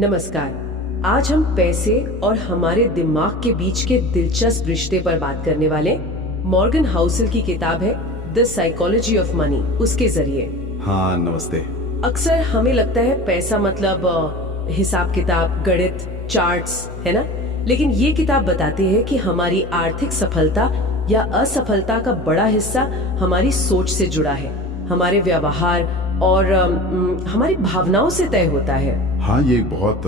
नमस्कार। आज हम पैसे और हमारे दिमाग के बीच के दिलचस्प रिश्ते पर बात करने वाले। मॉर्गन हाउसेल की किताब है द साइकोलॉजी ऑफ मनी, उसके जरिए। हाँ, नमस्ते। अक्सर हमें लगता है पैसा मतलब हिसाब किताब, गणित, चार्ट्स, है ना? लेकिन ये किताब बताती है कि हमारी आर्थिक सफलता या असफलता का बड़ा हिस्सा हमारी सोच से जुड़ा है, हमारे व्यवहार और हमारी भावनाओं से तय होता है। हाँ, ये एक बहुत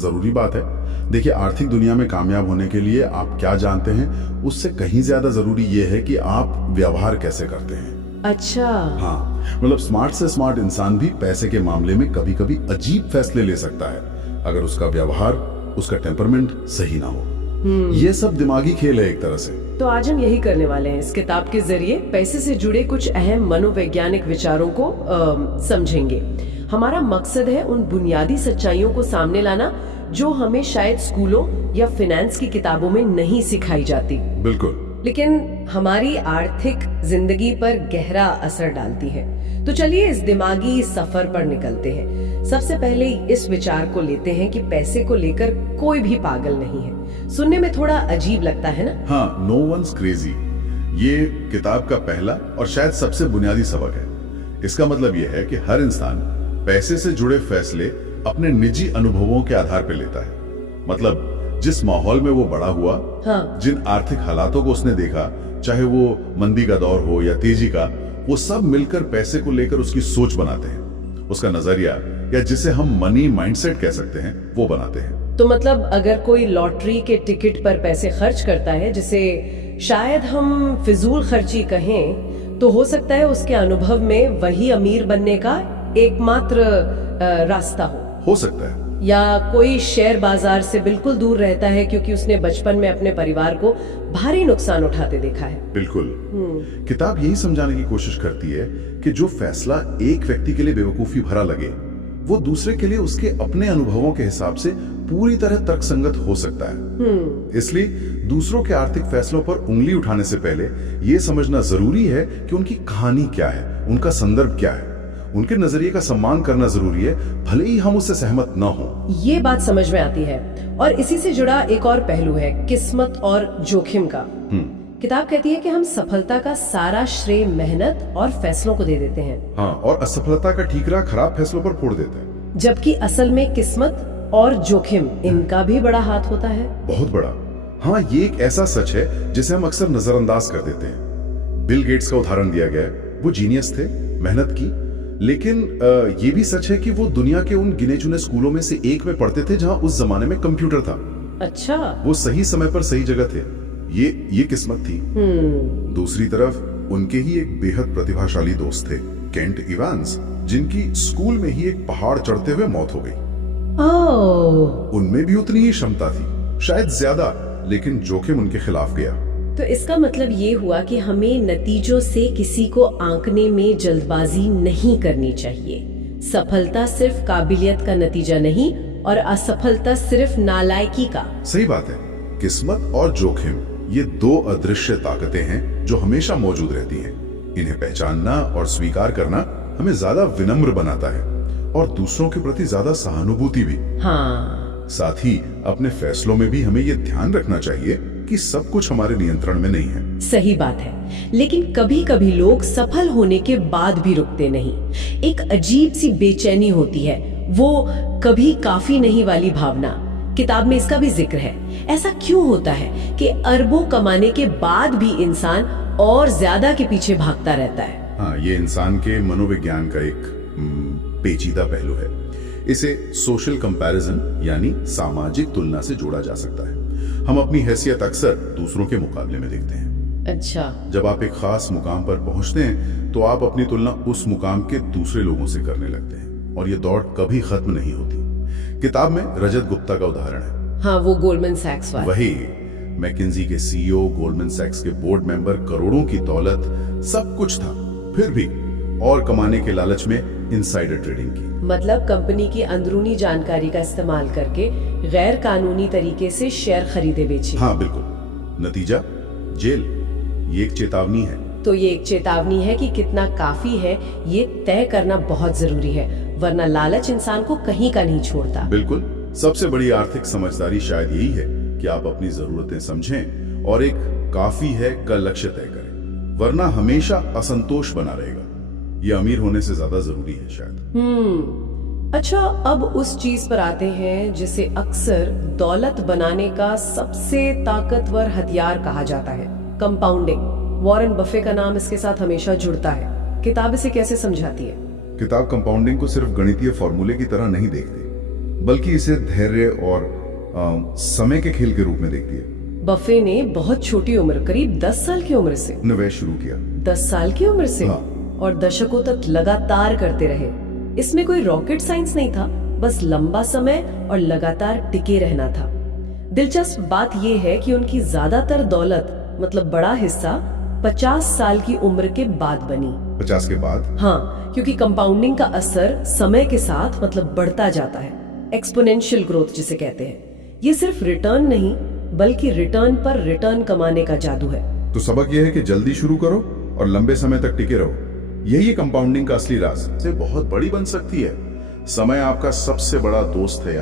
जरूरी बात है। देखिए, आर्थिक दुनिया में कामयाब होने के लिए आप क्या जानते हैं, उससे कहीं ज्यादा जरूरी ये है कि आप व्यवहार कैसे करते हैं। अच्छा। हाँ, मतलब स्मार्ट से स्मार्ट इंसान भी पैसे के मामले में कभी कभी अजीब फैसले ले सकता है, अगर उसका व्यवहार, उसका टेम्परमेंट सही ना हो। ये सब दिमागी खेल है एक तरह से। तो आज हम यही करने वाले हैं। इस किताब के जरिए पैसे से जुड़े कुछ अहम मनोवैज्ञानिक विचारों को समझेंगे। हमारा मकसद है उन बुनियादी सच्चाइयों को सामने लाना जो हमें शायद स्कूलों या फाइनेंस की किताबों में नहीं सिखाई जाती। बिल्कुल। लेकिन हमारी आर्थिक जिंदगी पर गहरा असर डालती है। तो चलिए इस दिमागी सफर पर निकलते हैं। सबसे पहले इस विचार को लेते हैं कि पैसे को लेकर कोई भी पागल नहीं है। सुनने में थोड़ा अजीब लगता है ना? हाँ, नो वन्स क्रेजी। ये किताब का पहला और शायद सबसे बुनियादी सबक है। इसका मतलब ये है कि हर इंसान पैसे से जुड़े फैसले अपने निजी अनुभवों के आधार पर लेता है। मतलब जिस माहौल में वो बड़ा हुआ, हाँ। जिन आर्थिक हालातों को उसने देखा, चाहे वो मंदी का दौर हो या तेजी का, वो सब मिलकर पैसे को लेकर उसकी सोच बनाते हैं। उसका नजरिया, या जिसे हम मनी माइंडसेट कह सकते हैं, वो बनाते हैं। तो मतलब अगर कोई लॉटरी के टिकट पर पैसे खर्च करता है, जिसे शायद हम फिजूल खर्ची कहें, तो हो सकता है उसके अनुभव में वही अमीर बनने का एकमात्र रास्ता हो सकता है। या कोई शेयर बाजार से बिल्कुल दूर रहता है क्योंकि उसने बचपन में अपने परिवार को भारी नुकसान उठाते देखा है। बिल्कुल। किताब यही समझाने की कोशिश करती है कि जो फैसला एक व्यक्ति के लिए बेवकूफी भरा लगे, वो दूसरे के लिए उसके अपने अनुभवों के हिसाब से पूरी तरह तर्कसंगत हो सकता है। इसलिए दूसरों के आर्थिक फैसलों पर उंगली उठाने से पहले ये समझना जरूरी है कि उनकी कहानी क्या है, उनका संदर्भ क्या है। उनके नजरिए का सम्मान करना जरूरी है, भले ही हम उससे सहमत न हो। ये बात समझ में आती है। और इसी से जुड़ा एक और पहलू है किस्मत और जोखिम का। किताब कहती है कि हम सफलता का सारा श्रेय मेहनत और फैसलों को दे देते हैं। हाँ, और असफलता का ठीकरा खराब फैसलों पर फोड़ देते हैं। जबकि असल में किस्मत और जोखिम, इनका भी बड़ा हाथ होता है। बहुत बड़ा। हाँ, ये एक ऐसा सच है जिसे हम अक्सर नजरअंदाज कर देते हैं। बिल गेट्स का उदाहरण दिया गया है। वो जीनियस थे, मेहनत की, लेकिन ये भी सच है कि वो दुनिया के उन गिने चुने स्कूलों में से एक में पढ़ते थे जहां उस जमाने में कंप्यूटर था। अच्छा। वो सही समय पर सही जगह थे। ये किस्मत थी। दूसरी तरफ उनके ही एक बेहद प्रतिभाशाली दोस्त थे, केंट इवांस, जिनकी स्कूल में ही एक पहाड़ चढ़ते हुए मौत हो गई। उनमें भी उतनी ही क्षमता थी, शायद ज्यादा, लेकिन जोखिम उनके खिलाफ गया। तो इसका मतलब ये हुआ कि हमें नतीजों से किसी को आंकने में जल्दबाजी नहीं करनी चाहिए। सफलता सिर्फ काबिलियत का नतीजा नहीं और असफलता सिर्फ नालायकी का। सही बात है। किस्मत और जोखिम, ये दो अदृश्य ताकतें हैं जो हमेशा मौजूद रहती हैं। इन्हें पहचानना और स्वीकार करना हमें ज्यादा विनम्र बनाता है और दूसरों के प्रति ज्यादा सहानुभूति भी। हाँ। साथ ही अपने फैसलों में भी हमें ये ध्यान रखना चाहिए कि सब कुछ हमारे नियंत्रण में नहीं है। सही बात है। लेकिन कभी कभी लोग सफल होने के बाद भी रुकते नहीं। एक अजीब सी बेचैनी होती है, वो कभी काफी नहीं वाली भावना। किताब में इसका भी जिक्र है। ऐसा क्यों होता है कि अरबों कमाने के बाद भी इंसान और ज्यादा के पीछे भागता रहता है? हाँ, ये इंसान के मनोविज्ञान का एक पेचीदा पहलू है। इसे सोशल कंपैरिजन यानी सामाजिक तुलना से जोड़ा जा सकता है। हम अपनी हैसियत अक्सर दूसरों के मुकाबले में देखते हैं। अच्छा। जब आप एक खास मुकाम पर पहुंचते हैं तो आप अपनी तुलना उस मुकाम के दूसरे लोगों से करने लगते हैं और ये दौड़ कभी खत्म नहीं होती। किताब में रजत गुप्ता का उदाहरण है। हाँ, वो गोल्डमैन सैक्स वाला। वही मैकिंजी के सीईओ, गोल्डमैन सैक्स के बोर्ड मेंबर, करोड़ों की दौलत, सब कुछ था, फिर भी और कमाने के लालच में इनसाइडर ट्रेडिंग की। मतलब कंपनी की अंदरूनी जानकारी का इस्तेमाल करके गैर कानूनी तरीके से शेयर खरीदे बेचे। हाँ, बिल्कुल। नतीजा जेल। ये एक चेतावनी है। तो ये एक चेतावनी है कि कितना काफी है ये तय करना बहुत जरूरी है, वरना लालच इंसान को कहीं का नहीं छोड़ता। बिल्कुल। सबसे बड़ी आर्थिक समझदारी शायद यही है कि आप अपनी जरूरतें समझें और एक काफी है का लक्ष्य तय करें, वरना हमेशा असंतोष बना रहेगा। ये अमीर होने से ज्यादा जरूरी है शायद। अच्छा, अब उस चीज पर आते हैं जिसे अक्सर दौलत बनाने का सबसे ताकतवर हथियार कहा जाता है, कंपाउंडिंग। वॉरेन बफे का नाम इसके साथ हमेशा जुड़ता है। किताब इसे कैसे समझाती है? किताब कंपाउंडिंग को सिर्फ गणितीय फॉर्मूले की तरह नहीं देखती, बल्कि इसे धैर्य और समय के खेल के रूप में देखती है। बफे ने बहुत छोटी उम्र, करीब 10 साल की उम्र से निवेश शुरू किया। 10 साल की उम्र से? हाँ। और दशकों तक लगातार करते रहे। इसमें कोई रॉकेट साइंस नहीं था, बस लंबा समय और लगातार टिके रहना था। दिलचस्प बात यह है कि उनकी ज्यादातर दौलत, मतलब बड़ा हिस्सा, 50 साल की उम्र के बाद बनी। 50 के बाद? हाँ, क्योंकि कंपाउंडिंग का असर समय के साथ मतलब बढ़ता जाता है, एक्सपोनेंशियल ग्रोथ जिसे कहते हैं। ये सिर्फ रिटर्न नहीं, बल्कि रिटर्न पर रिटर्न कमाने का जादू है। तो सबक यह है कि जल्दी शुरू करो और लंबे समय तक टिके रहो। यही कंपाउंडिंग का असली राज से बहुत बड़ी बन सकती है। समय आपका सबसे बड़ा दोस्त है।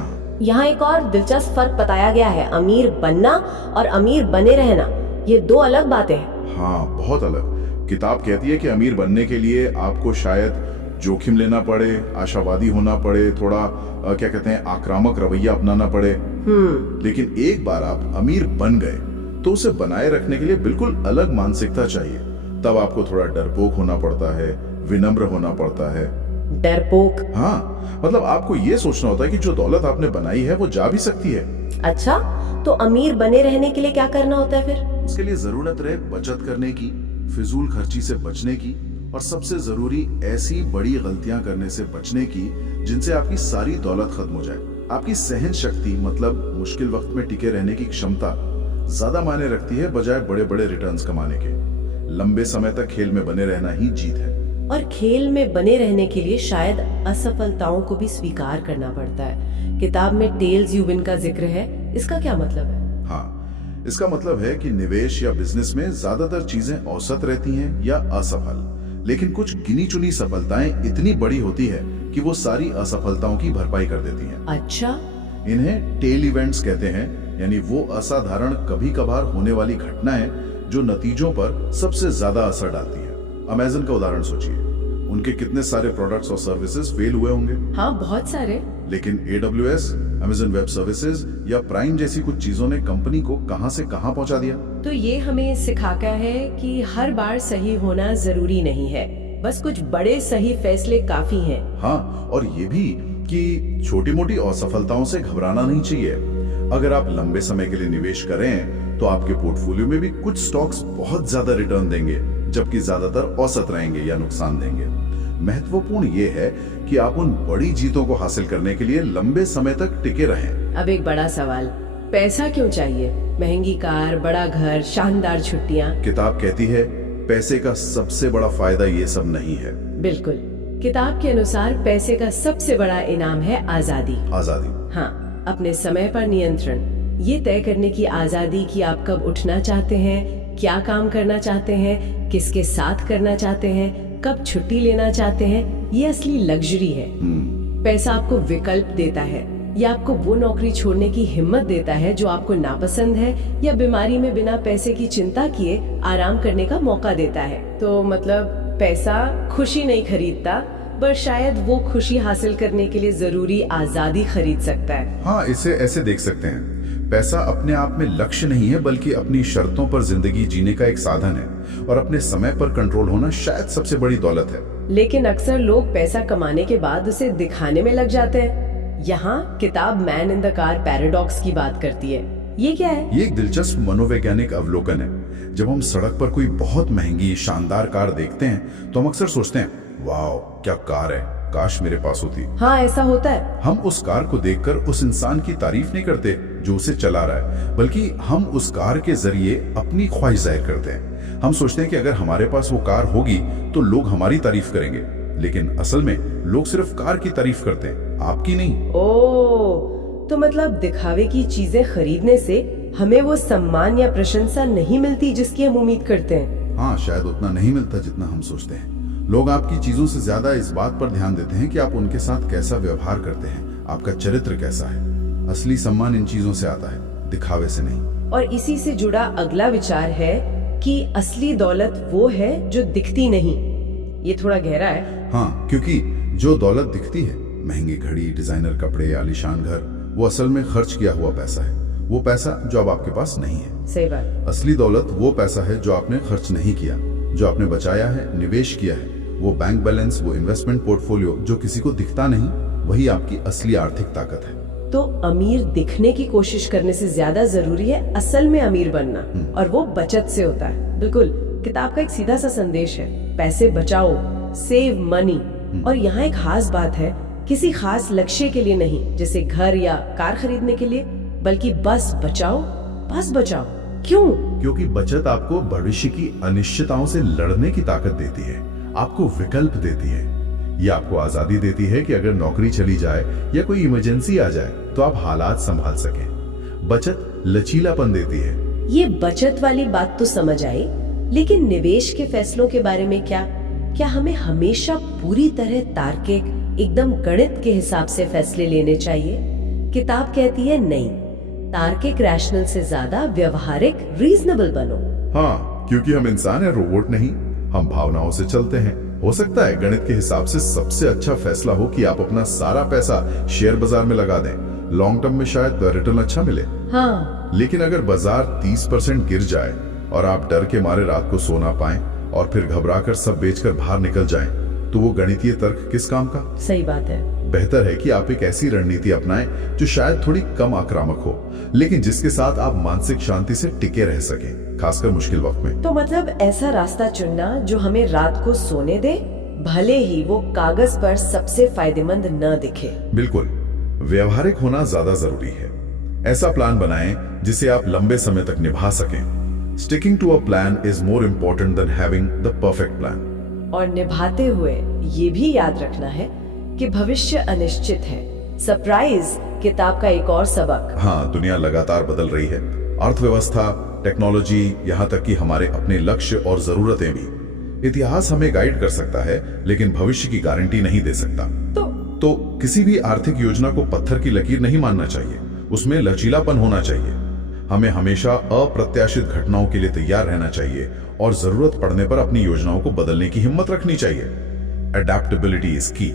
यहाँ एक और दिलचस्प फर्क बताया गया है, अमीर बनना और अमीर बने रहना, ये दो अलग बातें हैं। हाँ, बहुत अलग। किताब कहती है कि अमीर बनने के लिए आपको शायद जोखिम लेना पड़े, आशावादी होना पड़े, थोड़ा क्या कहते हैं, आक्रामक रवैया अपनाना पड़े। लेकिन एक बार आप अमीर बन गए तो उसे बनाए रखने के लिए बिल्कुल अलग मानसिकता चाहिए। तब आपको थोड़ा डरपोक होना पड़ता है, विनम्र होना पड़ता है। डरपोक? हाँ, मतलब आपको ये सोचना होता है कि जो दौलत आपने बनाई है वो जा भी सकती है। अच्छा, तो अमीर बने रहने के लिए क्या करना होता है फिर? उसके लिए जरूरत रहे बचत करने की, फिजूल खर्ची से बचने की, और सबसे जरूरी ऐसी बड़ी गलतियां करने से बचने की जिनसे आपकी सारी दौलत खत्म हो जाए। आपकी सहन शक्ति, मतलब मुश्किल वक्त में टिके रहने की क्षमता, ज्यादा मायने रखती है बजाय बड़े बड़े रिटर्न्स कमाने के। लंबे समय तक खेल में बने रहना ही जीत है। और खेल में बने रहने के लिए शायद असफलताओं को भी स्वीकार करना पड़ता है। किताब में टेल्स यू विन का जिक्र है, इसका क्या मतलब है? हाँ, इसका मतलब है कि निवेश या बिजनेस में ज्यादातर चीजें औसत रहती हैं या असफल, लेकिन कुछ गिनी चुनी सफलताएं इतनी बड़ी होती है कि वो सारी असफलताओं की भरपाई कर देती हैं। अच्छा, इन्हें टेल इवेंट्स कहते हैं, यानी वो असाधारण कभी कभार होने वाली घटनाएं जो नतीजों पर सबसे ज्यादा असर डालती है। अमेज़न का उदाहरण सोचिए, उनके कितने सारे प्रोडक्ट्स और सर्विसेज फेल हुए होंगे। हाँ, बहुत सारे। लेकिन AWS, Amazon वेब सर्विसेज या प्राइम जैसी कुछ चीजों ने कंपनी को कहां से कहां पहुंचा दिया। तो ये हमें सिखाता है कि हर बार सही होना जरूरी नहीं है, बस कुछ बड़े सही फैसले काफी हैं। हाँ, और ये भी कि छोटी मोटी असफलताओं से घबराना नहीं चाहिए। अगर आप लंबे समय के लिए निवेश करें तो आपके पोर्टफोलियो में भी कुछ स्टॉक्स बहुत ज्यादा रिटर्न देंगे, जबकि ज्यादातर औसत रहेंगे या नुकसान देंगे। महत्वपूर्ण ये है कि आप उन बड़ी जीतों को हासिल करने के लिए लंबे समय तक टिके रहें। अब एक बड़ा सवाल, पैसा क्यों चाहिए? महंगी कार, बड़ा घर, शानदार छुट्टियां। किताब कहती है पैसे का सबसे बड़ा फायदा ये सब नहीं है। बिल्कुल, किताब के अनुसार पैसे का सबसे बड़ा इनाम है आजादी। आजादी? हाँ, अपने समय पर नियंत्रण, ये तय करने की आजादी कि आप कब उठना चाहते हैं, क्या काम करना चाहते हैं, किसके साथ करना चाहते हैं, कब छुट्टी लेना चाहते हैं, ये असली लग्जरी है। पैसा आपको विकल्प देता है, या आपको वो नौकरी छोड़ने की हिम्मत देता है जो आपको नापसंद है, या बीमारी में बिना पैसे की चिंता किए आराम करने का मौका देता है। तो मतलब पैसा खुशी नहीं खरीदता, पर शायद वो खुशी हासिल करने के लिए जरूरी आजादी खरीद सकता है। हाँ, इसे ऐसे देख सकते हैं, पैसा अपने आप में लक्ष्य नहीं है, बल्कि अपनी शर्तों पर जिंदगी जीने का एक साधन है, और अपने समय पर कंट्रोल होना शायद सबसे बड़ी दौलत है। लेकिन अक्सर लोग पैसा कमाने के बाद उसे दिखाने में लग जाते हैं। यहाँ किताब man in the car paradox की बात करती है। ये क्या है? ये एक दिलचस्प मनोवैज्ञानिक अवलोकन है। जब हम सड़क पर कोई बहुत महंगी शानदार कार देखते हैं तो हम अक्सर सोचते हैं, वाह क्या कार है, काश मेरे पास होती। हाँ, ऐसा होता है। हम उस कार को देखकर उस इंसान की तारीफ नहीं करते जो उसे चला रहा है, बल्कि हम उस कार के जरिए अपनी ख्वाहिश जाहिर करते हैं। हम सोचते हैं कि अगर हमारे पास वो कार होगी तो लोग हमारी तारीफ करेंगे, लेकिन असल में लोग सिर्फ कार की तारीफ करते हैं, आपकी नहीं। ओह, तो मतलब दिखावे की चीजें खरीदने से हमें वो सम्मान या प्रशंसा नहीं मिलती जिसकी हम उम्मीद करते हैं। हाँ, शायद उतना नहीं मिलता जितना हम सोचते हैं। लोग आपकी चीजों से ज्यादा इस बात पर ध्यान देते हैं कि आप उनके साथ कैसा व्यवहार करते हैं, आपका चरित्र कैसा है। असली सम्मान इन चीजों से आता है, दिखावे से नहीं। और इसी से जुड़ा अगला विचार है कि असली दौलत वो है जो दिखती नहीं। ये थोड़ा गहरा है। हाँ, क्योंकि जो दौलत दिखती है, महंगी घड़ी, डिजाइनर कपड़े, आलीशान घर, वो असल में खर्च किया हुआ पैसा है। वो पैसा जो अब आपके पास नहीं है। सही बात। असली दौलत वो पैसा है जो आपने खर्च नहीं किया, जो आपने बचाया है, निवेश किया है। वो बैंक बैलेंस, वो इन्वेस्टमेंट पोर्टफोलियो जो किसी को दिखता नहीं, वही आपकी असली आर्थिक ताकत है। तो अमीर दिखने की कोशिश करने से ज्यादा जरूरी है असल में अमीर बनना, और वो बचत से होता है। बिल्कुल, किताब का एक सीधा सा संदेश है, पैसे बचाओ, सेव मनी। और यहाँ एक खास बात है, किसी खास लक्ष्य के लिए नहीं, जैसे घर या कार खरीदने के लिए, बल्कि बस बचाओ, बस बचाओ। क्यों? क्योंकि बचत आपको भविष्य की अनिश्चितताओं से लड़ने की ताकत देती है, आपको विकल्प देती है। ये आपको आजादी देती है कि अगर नौकरी चली जाए या कोई इमरजेंसी आ जाए तो आप हालात संभाल सकें। बचत लचीलापन देती है। ये बचत वाली बात तो समझ आई, लेकिन निवेश के फैसलों के बारे में क्या हमें हमेशा पूरी तरह तार्किक, एकदम गणित के हिसाब से फैसले लेने चाहिए? किताब कहती है नहीं, तार्किक रैशनल से ज्यादा व्यवहारिक रीजनेबल बनो। हाँ, क्योंकि हम इंसान है, रोबोट नहीं। हम भावनाओं से चलते हैं। हो सकता है गणित के हिसाब से सबसे अच्छा फैसला हो कि आप अपना सारा पैसा शेयर बाजार में लगा दें। लॉन्ग टर्म में शायद रिटर्न अच्छा मिले। हाँ। लेकिन अगर बाजार 30% गिर जाए और आप डर के मारे रात को सो ना पाएं और फिर घबराकर सब बेचकर बाहर निकल जाएं, तो वो गणितीय तर्क किस काम का? सही बात है। बेहतर है कि आप एक ऐसी रणनीति अपनाएं जो शायद थोड़ी कम आक्रामक हो, लेकिन जिसके साथ आप मानसिक शांति से टिके रह सकें, खासकर मुश्किल वक्त में। तो मतलब ऐसा रास्ता चुनना जो हमें रात को सोने दे, भले ही वो कागज पर सबसे फायदेमंद न दिखे। बिल्कुल, व्यवहारिक होना ज्यादा जरूरी है। ऐसा प्लान बनाएं जिसे आप लंबे समय तक निभा सकें। Sticking to a plan is more important than having the perfect plan. और निभाते हुए ये भी याद रखना है कि भविष्य अनिश्चित है। सरप्राइज किताब का एक और सबक। हाँ, दुनिया लगातार बदल रही है। अर्थव्यवस्था, टेक्नोलॉजी, यहाँ तक कि हमारे अपने लक्ष्य और जरूरतें भी। इतिहास हमें गाइड कर सकता है, लेकिन भविष्य की गारंटी नहीं दे सकता। तो किसी भी आर्थिक योजना को पत्थर की लकीर नहीं मानना चाहिए, उसमें लचीलापन होना चाहिए। हमें हमेशा अप्रत्याशित घटनाओं के लिए तैयार रहना चाहिए और जरूरत पड़ने पर अपनी योजनाओं को बदलने की हिम्मत रखनी चाहिए। अडेप्टेबिलिटी इज की।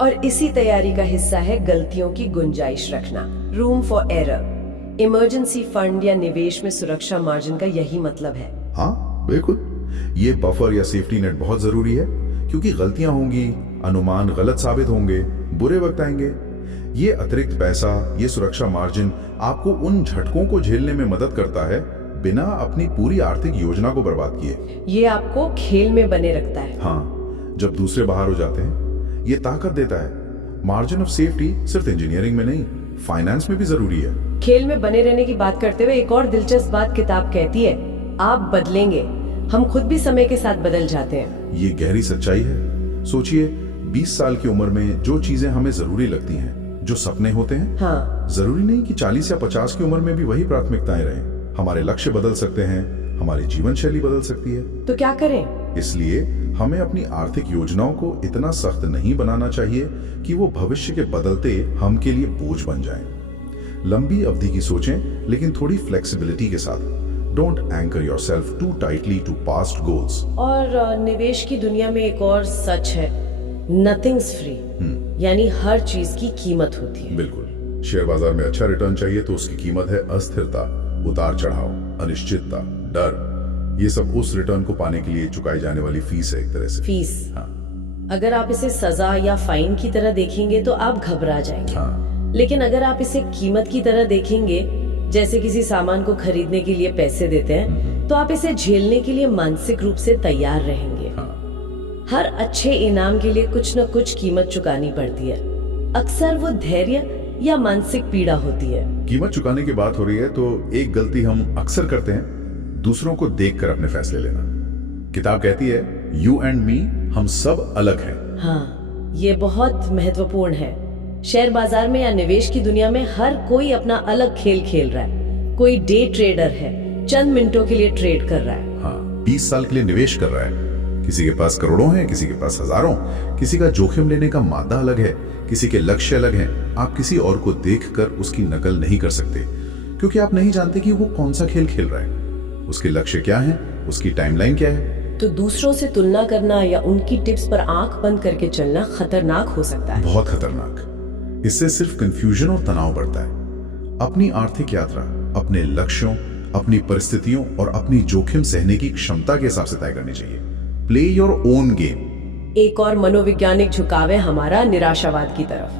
और इसी तैयारी का हिस्सा है गलतियों की गुंजाइश रखना, room for error. Emergency fund या निवेश में सुरक्षा मार्जिन का यही मतलब है। हाँ बिल्कुल, ये बफर या सेफ्टी नेट बहुत जरूरी है, क्योंकि गलतियां होंगी, अनुमान गलत साबित होंगे, बुरे वक्त आएंगे। ये अतिरिक्त पैसा, ये सुरक्षा मार्जिन आपको उन झटकों को झेलने में मदद करता है बिना अपनी पूरी आर्थिक योजना को बर्बाद किए। ये आपको खेल में बने रखता है। हाँ, जब दूसरे बाहर हो जाते हैं, ये ताकत देता है। मार्जिन ऑफ सेफ्टी सिर्फ इंजीनियरिंग में नहीं, फाइनेंस में भी जरूरी है। खेल में बने रहने की बात करते हुए एक और दिलचस्प बात किताब कहती है, आप बदलेंगे, हम खुद भी समय के साथ बदल जाते हैं। ये गहरी सच्चाई है। सोचिए, 20 साल की उम्र में जो चीजें हमें जरूरी लगती हैं, जो सपने होते हैं, हाँ, जरूरी नहीं कि 40 या 50 की उम्र में भी वही प्राथमिकताएं रहें। हमारे लक्ष्य बदल सकते हैं, हमारी जीवन शैली बदल सकती है। तो क्या करें? इसलिए हमें अपनी आर्थिक योजनाओं को इतना सख्त नहीं बनाना चाहिए कि वो भविष्य के बदलते हम के लिए बोझ बन जाएं। लंबी अवधि की सोचें, लेकिन थोड़ी फ्लेक्सिबिलिटी के साथ। Don't anchor yourself too tightly to past goals. और निवेश की दुनिया में एक और सच है, नथिंग्स फ्री, यानी हर चीज की कीमत होती है। बिल्कुल, शेयर बाजार में अच्छा रिटर्न चाहिए तो उसकी कीमत है अस्थिरता, उतार चढ़ाव, अनिश्चितता, डर। ये सब उस रिटर्न को पाने के लिए चुकाई जाने वाली फीस है, एक तरह से। फीस। हाँ। अगर आप इसे सजा या फाइन की तरह देखेंगे तो आप घबरा जाएंगे। हाँ। लेकिन अगर आप इसे कीमत की तरह देखेंगे, जैसे किसी सामान को खरीदने के लिए पैसे देते हैं, तो आप इसे झेलने के लिए मानसिक रूप से तैयार रहेंगे। हाँ। हर अच्छे इनाम के लिए कुछ न कुछ कीमत चुकानी पड़ती है। अक्सर वो धैर्य या मानसिक पीड़ा होती है। कीमत चुकाने की बात हो रही है तो एक गलती हम अक्सर करते हैं, दूसरों को देखकर अपने फैसले लेना। किताब कहती है, यू एंड मी, हम सब अलग हैं। हाँ, ये बहुत महत्वपूर्ण है। शेयर बाजार में या निवेश की दुनिया में हर कोई अपना अलग खेल खेल रहा है। कोई डे ट्रेडर है, चंद मिनटों के लिए ट्रेड कर रहा है। हाँ, 20 साल के लिए निवेश कर रहा है। किसी के पास करोड़ों हैं, किसी के पास हजारों। किसी का जोखिम लेने का मादा अलग है, किसी के लक्ष्य अलग हैं, आप किसी और को देखकर उसकी नकल नहीं कर सकते, क्योंकि आप नहीं जानते कि वो कौन सा खेल खेल रहा है, उसके लक्ष्य क्या है, उसकी टाइमलाइन क्या है। तो दूसरों से तुलना करना या उनकी टिप्स पर आंख बंद करके चलना खतरनाक हो सकता है। बहुत खतरनाक। इससे सिर्फ कंफ्यूजन और तनाव बढ़ता है। अपनी आर्थिक यात्रा अपने लक्ष्यों, अपनी परिस्थितियों और अपनी जोखिम सहने की क्षमता के हिसाब से तय करनी चाहिए। Play your own game. एक और मनोवैज्ञानिक झुकाव है हमारा निराशावाद की तरफ।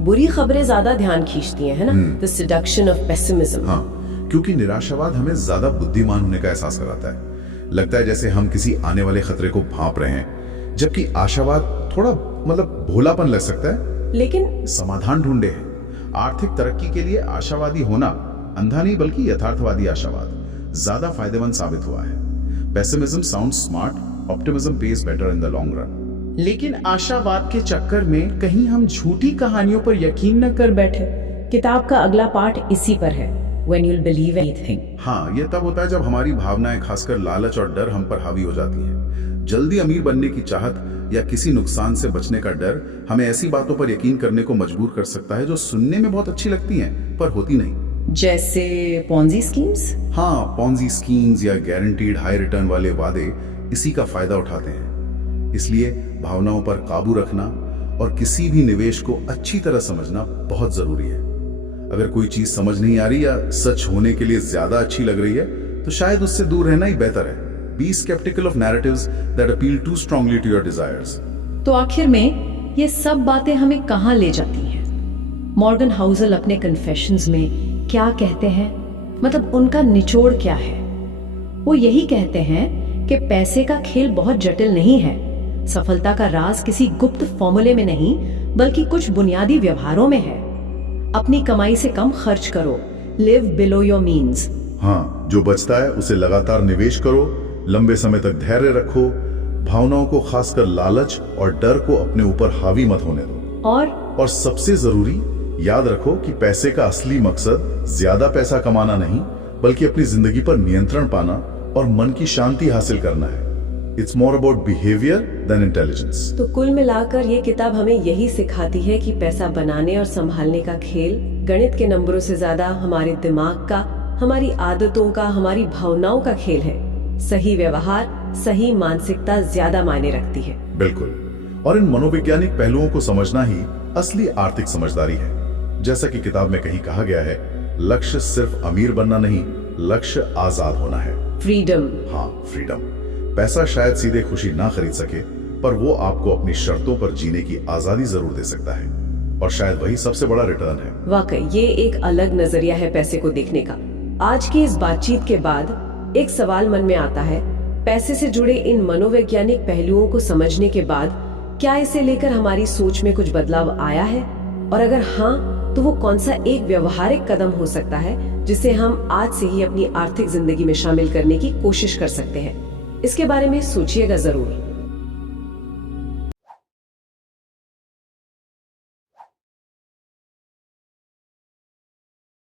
बुरी खबरें ज्यादा ध्यान खींचती हैं, है ना? The seduction of pessimism. हाँ, क्योंकि निराशावाद हमें ज्यादा बुद्धिमान होने का एहसास कराता है। लगता है जैसे हम किसी आने वाले खतरे को भांप रहे हैं, जबकि आशावाद थोड़ा भोलापन लग सकता है, लेकिन समाधान ढूंढे हैं। आर्थिक तरक्की के लिए आशावादी होना अंधा नहीं बल्कि यथार्थवादी आशावाद ज्यादा फायदेमंद साबित हुआ है। Pessimism sounds smart, optimism page better in the long run. लेकिन आशावाद के चक्कर में कहीं हम झूठी कहानियों पर यकीन न कर बैठे। किताब का अगला पार्ट इसी पर है, When you'll believe anything। हाँ, ये तब होता है जब हमारी भावनाएं, खासकर लालच और डर, हम पर हावी हो जाती हैं। जल्दी अमीर बनने की चाहत या किसी नुकसान से बचने का डर हमें ऐसी बातों पर यकीन करने को मजबूर कर सकता है जो सुनने में बहुत अच्छी लगती हैं पर होती नहीं। जैसे पॉन्जी स्कीम्स। हाँ, पॉन्जी स्कीम्स या गारंटीड हाई रिटर्न वाले वादे इसी का फायदा उठाते हैं। इसलिए भावनाओं पर काबू रखना और किसी भी निवेश को अच्छी तरह समझना बहुत जरूरी है। अगर कोई चीज समझ नहीं आ रही या सच होने के लिए ज्यादा अच्छी लग रही है, तो शायद उससे दूर रहना ही बेहतर है। Be skeptical of narratives that appeal too strongly to your desires। तो आखिर में ये सब बातें हमें कहाँ ले जाती हैं? मॉर्गन हाउसल अपने कन्फेशंस में क्या कहते हैं? मतलब उनका निचोड़ क्या है? वो यही कहते हैं कि पैसे का खेल बहुत जटिल नहीं है। सफलता का राज किसी गुप्त फॉर्मूले में नहीं, बल्कि कुछ बुनियादी व्यवहारों में है। अपनी कमाई से कम खर्च करो, लिव बिलो योर मीन्स। हाँ, जो बचता है उसे लगातार निवेश करो, लंबे समय तक धैर्य रखो, भावनाओं को, खासकर लालच और डर को अपने ऊपर हावी मत होने दो। और सबसे जरूरी याद रखो कि पैसे का असली मकसद ज्यादा पैसा कमाना नहीं, बल्कि अपनी जिंदगी पर नियंत्रण पाना और मन की शांति हासिल करना है। It's more about behavior than intelligence। तो कुल मिलाकर ये किताब हमें यही सिखाती है कि पैसा बनाने और संभालने का खेल गणित के नंबरों से ज्यादा हमारे दिमाग का, हमारी आदतों का, हमारी भावनाओं का खेल है। सही व्यवहार, सही मानसिकता ज्यादा मायने रखती है। बिल्कुल। और इन मनोवैज्ञानिक पहलुओं को समझना ही असली आर्थिक समझदारी है। जैसा कि किताब में कहीं कहा गया है, लक्ष्य सिर्फ अमीर बनना नहीं, लक्ष्य आजाद होना है। फ्रीडम। हाँ, फ्रीडम। पैसा शायद सीधे खुशी ना खरीद सके, पर वो आपको अपनी शर्तों पर जीने की आजादी जरूर दे सकता है, और शायद वही सबसे बड़ा रिटर्न है। वाकई ये एक अलग नजरिया है पैसे को देखने का। आज की इस बातचीत के बाद एक सवाल मन में आता है, पैसे से जुड़े इन मनोवैज्ञानिक पहलुओं को समझने के बाद क्या इसे लेकर हमारी सोच में कुछ बदलाव आया है? और अगर हाँ, तो वो कौन सा एक व्यवहारिक कदम हो सकता है जिसे हम आज से ही अपनी आर्थिक जिंदगी में शामिल करने की कोशिश कर सकते हैं? इसके बारे में सोचिएगा जरूर।